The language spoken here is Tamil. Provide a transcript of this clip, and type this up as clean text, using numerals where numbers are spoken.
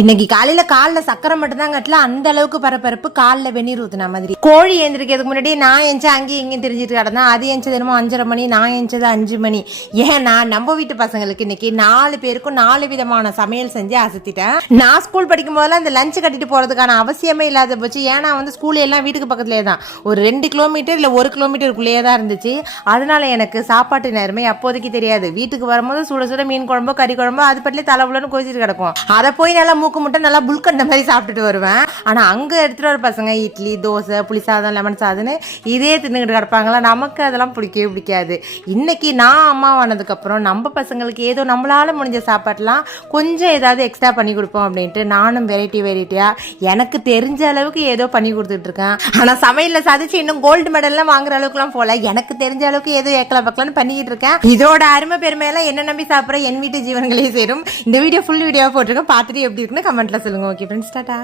இன்னைக்கு காலையில சக்கரை மட்டும் தான் கட்டல, அந்த அளவுக்கு பரபரப்பு. காலில் வெந்நீர் ஊத்துன மாதிரி. கோழி எழுந்திரிக்கிறதுக்கு முன்னாடி நான் எஞ்சு அங்கேயும் இங்கேயும் தெரிஞ்சுட்டு கிடந்தேன். அது எஞ்சது என்னமோ 5:30 மணி, நான் எஞ்சது 5 மணி. ஏன்னா நம்ம வீட்டு பசங்களுக்கு இன்னைக்கு 4 பேருக்கும் 4 விதமான சமையல் செஞ்சு அசத்திட்டேன். நான் ஸ்கூல் படிக்கும் போதெல்லாம் இந்த லஞ்ச் கட்டிட்டு போறதுக்கான அவசியமே இல்லாத போச்சு. ஏன்னா ஸ்கூல் எல்லாம் வீட்டுக்கு பக்கத்துலேயே தான், ஒரு 2 கிலோமீட்டர் இல்லை 1 கிலோமீட்டருக்குள்ளேயே தான் இருந்துச்சு. அதனால எனக்கு சாப்பாட்டு நேரமே அப்போதைக்கு தெரியாது. வீட்டுக்கு வரும்போது சுட சுட மீன் குழம்போ கறி குழம்போ அது பட்டிலே தலைவுலன்னு கொதிச்சுட்டு கிடக்கும். அதை போய் நல்லா மூக்கு முட்டை நல்லா புல்கண்ட மாதிரி சாப்பிட்டுட்டு வருவேன். ஆனா அங்க எடுத்துட்டு வர பசங்க இட்லி, தோசை, புளி சாதம், லெமன் சாதம்னு இதே தின்னுக்கிட்டு கிடப்பாங்களா. நமக்கு அதெல்லாம் பிடிக்கவே பிடிக்காது. இன்னைக்கு நான் அம்மா ஆனதுக்கு அப்புறம் நம்ம பசங்களுக்கு ஏதோ நம்மளால முடிஞ்ச சாப்பாட்டுலாம் கொஞ்சம் ஏதாவது எக்ஸ்ட்ரா பண்ணி கொடுப்போம் அப்படின்ட்டு நானும் வெரைட்டியா எனக்கு தெரிஞ்ச அளவுக்கு ஏதோ பண்ணி கொடுத்துட்டு இருக்கேன். ஆனா சமையல்ல சாதிச்சு இன்னும் கோல்டு மெடல்லாம் வாங்குற அளவுக்குலாம் போல. எனக்கு தெரிஞ்ச அளவுக்கு ஏதோ ஏக்கலா பக்கலான்னு பண்ணிக்கிட்டு இருக்கேன். இதோட அருமை பெருமையெல்லாம் என்ன நம்பி சாப்பிட்ற என் வீட்டு ஜீவன்களே சேரும். இந்த வீடியோ ஃபுல் வீடியோ போட்டிருக்கேன். பார்த்துட்டு எப்படி இருக்குன்னு கமெண்ட்ல சொல்லுங்க. Okay friends, Tata.